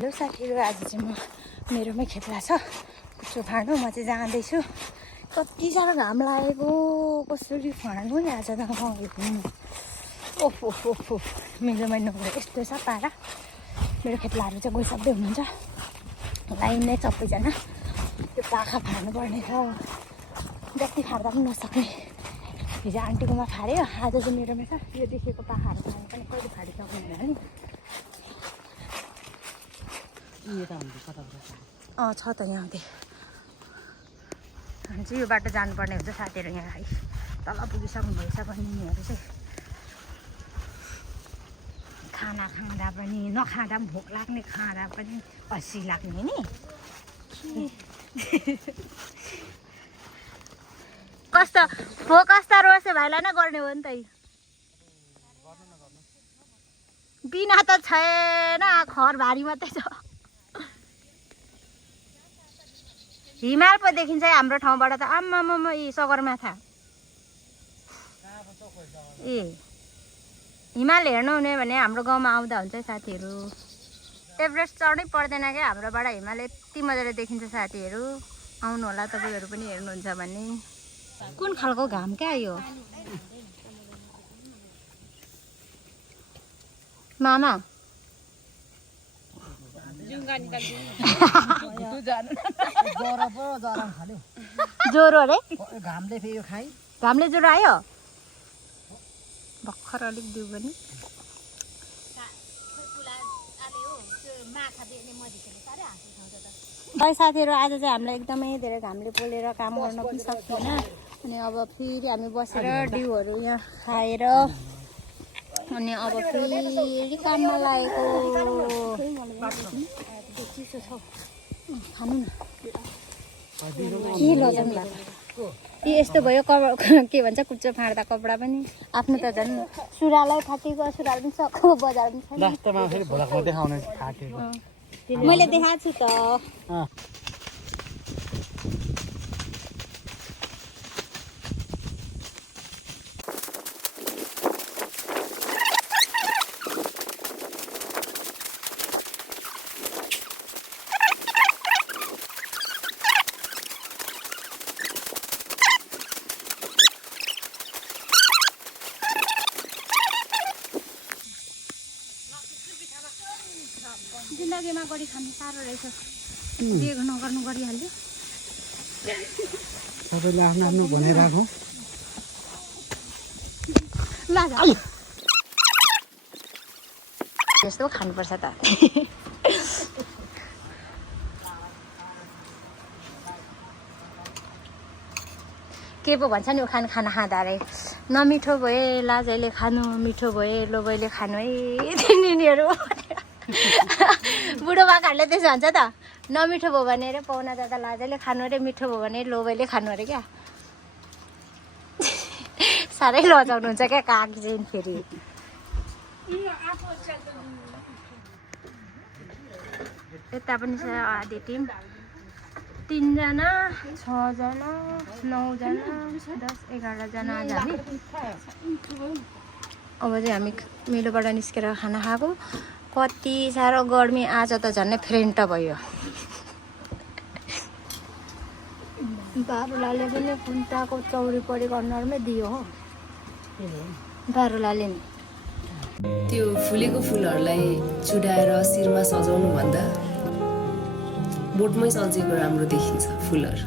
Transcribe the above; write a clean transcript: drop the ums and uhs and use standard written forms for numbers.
Hello साथीहरू, आज चाहिँ म मेरोमै खेप्ला छ कुचो फाड्नु। म चाहिँ जाँदैछु। कति साह्रो घाम लागेको, कसरी फाड्नु नि आज त। ओहो ओहो, मेरोमै नगएर यस्तो छ पारा। मेरो खेप्लाहरू चाहिँ गइसक्दै हुनुहुन्छ। लाइन नै सबैजना त्यो पाखा फाड्नुपर्ने छ, जति फाड्दा पनि नसक्ने। हिजो आन्टीकोमा फाड्यो, आज चाहिँ मेरोमा छ। यो देखेको पाखाहरू फाड्नु पनि कहिले फाडिसक्नु नि। छ त यहाँदेखि चाहिँ यो बाटो जानुपर्ने हुन्छ साथीहरू। यहाँ तल पुगिसक्नु भएछ पनि यिनीहरू चाहिँ। खाना खाँदा पनि नखाँदा पनि भोक लाग्ने, खाँदा पनि हँसी लाग्ने नि। कस्तो हो, कस्ता रोसे भाइलाई नै गर्ने हो नि त। बिना त छैन, खर भारी मात्रै छ। हिमाल पो देखिन्छ हाम्रो ठाउँबाट त। आम्मामा यी सगरमाथा ए हिमाल हेर्नु हुने भने हाम्रो गाउँमा आउँदा हुन्छ साथीहरू। एभरेस्ट चढ्नै पर्दैन क्या हाम्रोबाट। हिमाल यति मजाले देखिन्छ साथीहरू। आउनु होला तपाईँहरू पनि हेर्नुहुन्छ भने। कुन खालको घाम क्या यो मामा? ज्वरो अरे? घामले ज्वरो आयो भर्खर अलिक दिउ पनि। है साथीहरू, आज चाहिँ हामीलाई एकदमै धेरै घामले पोलेर काम गर्न पनि सक्दैन। अनि अब फेरि हामी बसेर डिउहरू यहाँ खाएर अनि अब फेरि काममा लागेको। चिसो छ, खानु न। के लजाउनु भएको यस्तो भयो। के भन्छ, कुच्चो फाड्दा कपडा पनि आफ्नो त झन् सुरालै फाटेको, सुराल पनि सक्यो, बजार पनि छैन। मैले देखाएको छु त। जिन्दगीमा गरी खानु साह्रो रहेछ। जे नगर्नु गरिहाल्यो। सबैले आफ्नो आफ्नो भनिराखौँ। यस्तो खानुपर्छ त। के पो भन्छ नि उखान, खाना खाँदा अरे नमिठो भए लाजैले खानु, मिठो भए लोभैले खानु है तिनीहरू। बुढोपाकाहरूले त्यसो भन्छ त। नमिठो भयो भने अरे पाहुना जाँदा लाजैले खानु अरे, मिठो भयो भने लोभैले खानु अरे क्या। साह्रै लजाउनुहुन्छ क्या काकी चाहिँ फेरि। यता पनि छ आधी टिम। 3 जना, 6 जना, 9 जना, 10, 11 जना आज हामी। अब चाहिँ हामी मेलोबाट निस्केर खाना खाएको। कति साह्रो गर्मी आज त झन् फ्रेन्ट भयो। बारुलाले पनि खुन्टाको चौरी परेको अनुहारमै दियो हो। बारुलाले नि त्यो फुलेको फुलहरूलाई चुडाएर शिरमा सजाउनु भन्दा बोटमै सजेको राम्रो देखिन्छ फुलहरू।